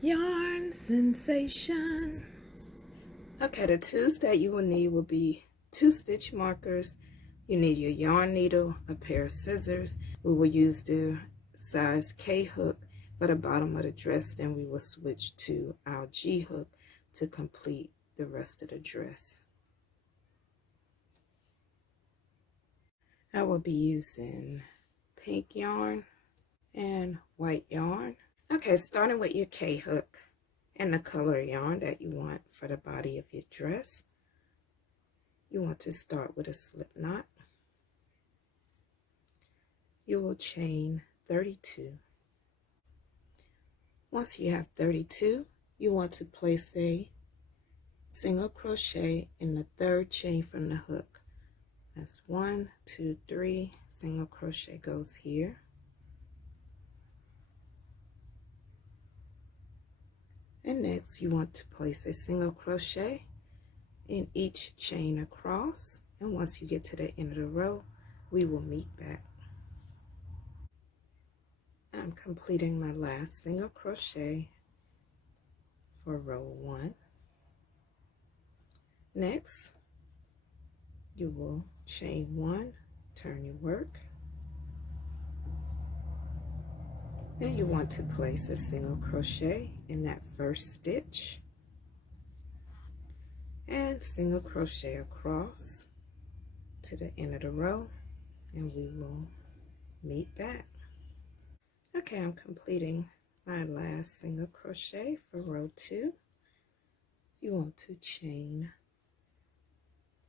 Yarn sensation. Okay, the tools that you will need will be 2 stitch markers. You need your yarn needle, a pair of scissors. We will use the size K hook for the bottom of the dress, then we will switch to our G hook to complete the rest of the dress. I will be using pink yarn and white yarn. Okay, starting with your K hook and the color yarn that you want for the body of your dress. You want to start with a slip knot. You will chain 32. Once you have 32, you want to place a single crochet in the 3rd chain from the hook. That's 1, 2, 3, single crochet goes here. And next you want to place a single crochet in each chain across, and once you get to the end of the row, we will meet back. I'm completing my last single crochet for row 1. Next, you will chain 1, turn your work, and you want to place a single crochet in that 1st stitch and single crochet across to the end of the row, and we will meet back. Okay, I'm completing my last single crochet for row 2. You want to chain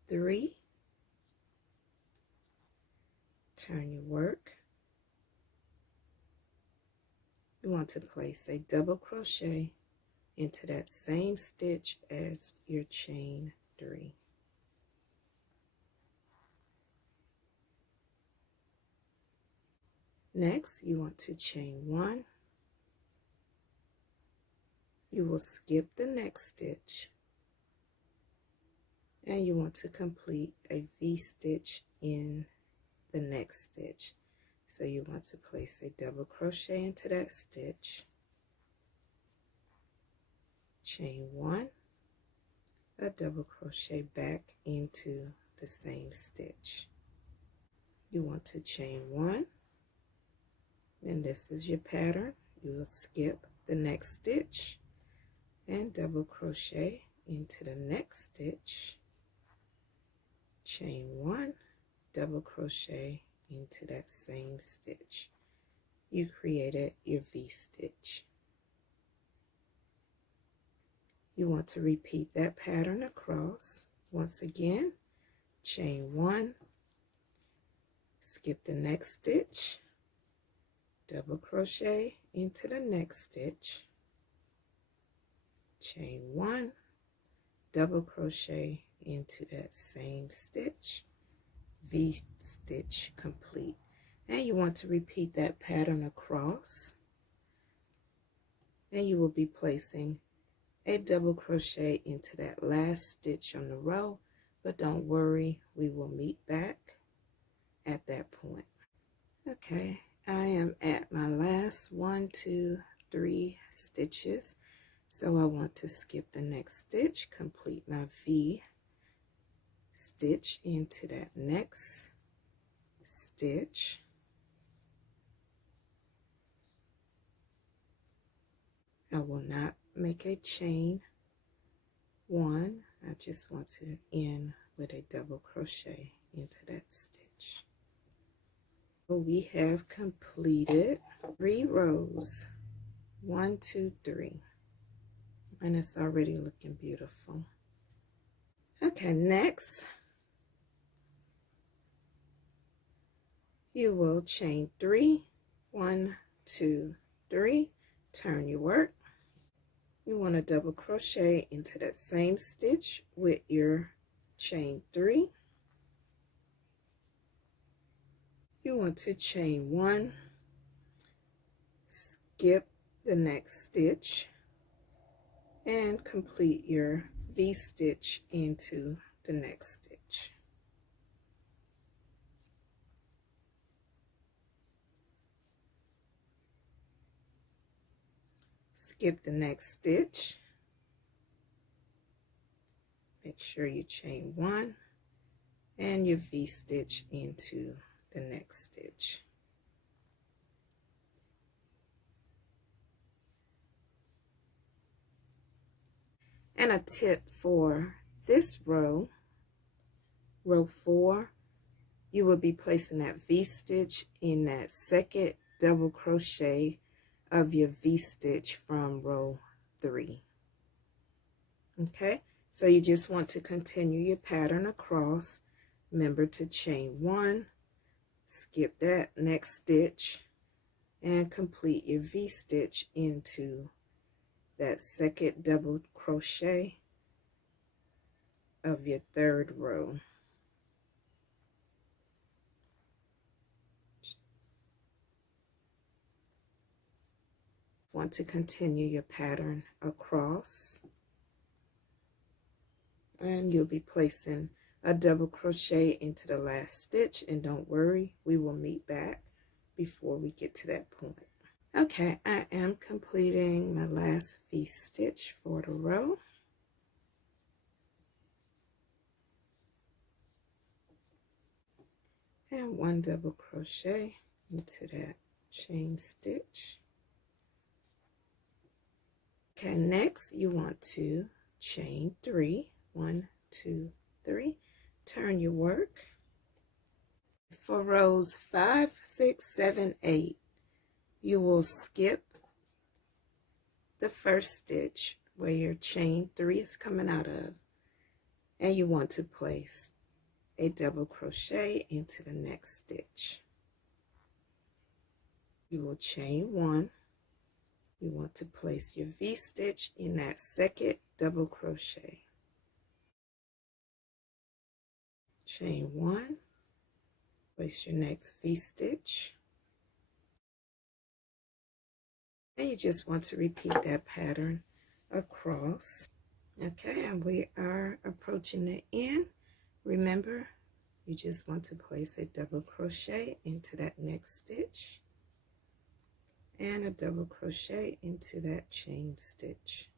3, turn your work. You want to place a double crochet into that same stitch as your chain 3. Next, you want to chain 1. You will skip the next stitch, and you want to complete a V-stitch in the next stitch. So you want to place a double crochet into that stitch, chain 1, a double crochet back into the same stitch. You want to chain 1, and this is your pattern. You will skip the next stitch and double crochet into the next stitch, chain 1, double crochet into that same stitch. You created your V-stitch. You want to repeat that pattern across. Once again, chain 1, skip the next stitch, double crochet into the next stitch, chain 1, double crochet into that same stitch, V-stitch complete. And you want to repeat that pattern across, and you will be placing a double crochet into that last stitch on the row, but don't worry, we will meet back at that point. Okay, I am at my last 1, 2, 3 stitches, so I want to skip the next stitch, complete my V stitch into that next stitch, I will not make a chain 1, I just want to end with a double crochet into that stitch. So we have completed 3 rows, 1, 2, 3, and it's already looking beautiful. Okay, next you will chain 3, 1, 2, 3, turn your work. You want to double crochet into that same stitch with your chain 3. You want to chain 1, skip the next stitch, and complete your V-stitch into the next stitch. skip the next stitch. Make sure you chain 1 and you V-stitch into the next stitch. And a tip for this row, row 4, you will be placing that V-stitch in that second double crochet of your V-stitch from row 3. Okay, so you just want to continue your pattern across. Remember to chain 1, skip that next stitch, and complete your V-stitch into that second double crochet of your 3rd row. Want to continue your pattern across, and you'll be placing a double crochet into the last stitch, and don't worry, we will meet back before we get to that point. Okay, I am completing my last V-stitch for the row. And 1 double crochet into that chain stitch. Okay, next you want to chain 3. 1, 2, 3. Turn your work. For rows 5, 6, 7, 8, you will skip the first stitch where your chain 3 is coming out of, and you want to place a double crochet into the next stitch. You will chain 1. You want to place your V-stitch in that second double crochet. Chain 1, place your next V-stitch, and you just want to repeat that pattern across. Okay, and we are approaching the end. Remember, you just want to place a double crochet into that next stitch and a double crochet into that chain stitch.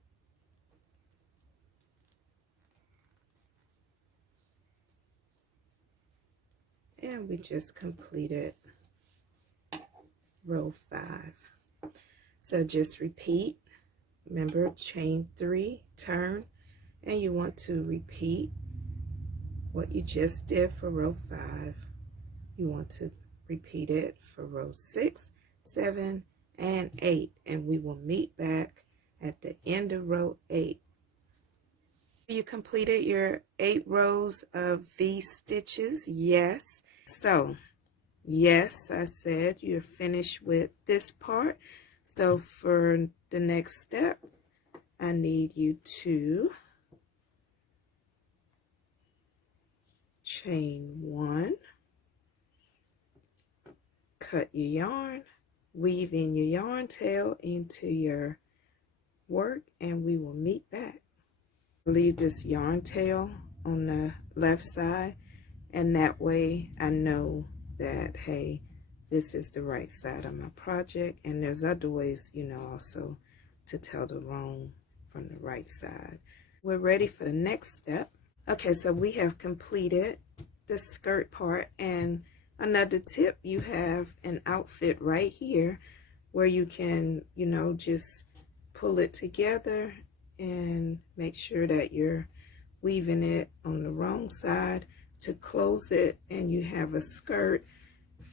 And we just completed row 5. So just repeat. Remember, chain 3, turn, and you want to repeat what you just did for row 5. You want to repeat it for row 6, 7, and 8, and we will meet back at the end of row 8. You completed your 8 rows of V-stitches? Yes. So, yes, I said you're finished with this part. So for the next step, I need you to chain 1, cut your yarn, weave in your yarn tail into your work, and we will meet back. Leave this yarn tail on the left side, and that way I know that, hey, this is the right side of my project. And there's other ways, you know, also to tell the wrong from the right side. We're ready for the next step. Okay, so we have completed the skirt part, and another tip, you have an outfit right here where you can, you know, just pull it together and make sure that you're weaving it on the wrong side to close it, and you have a skirt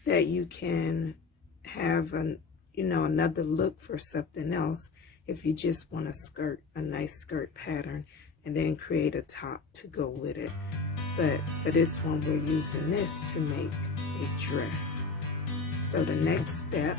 that you can have another look for something else if you just want a nice skirt pattern, and then create a top to go with it. But for this one, we're using this to make a dress. So the next step,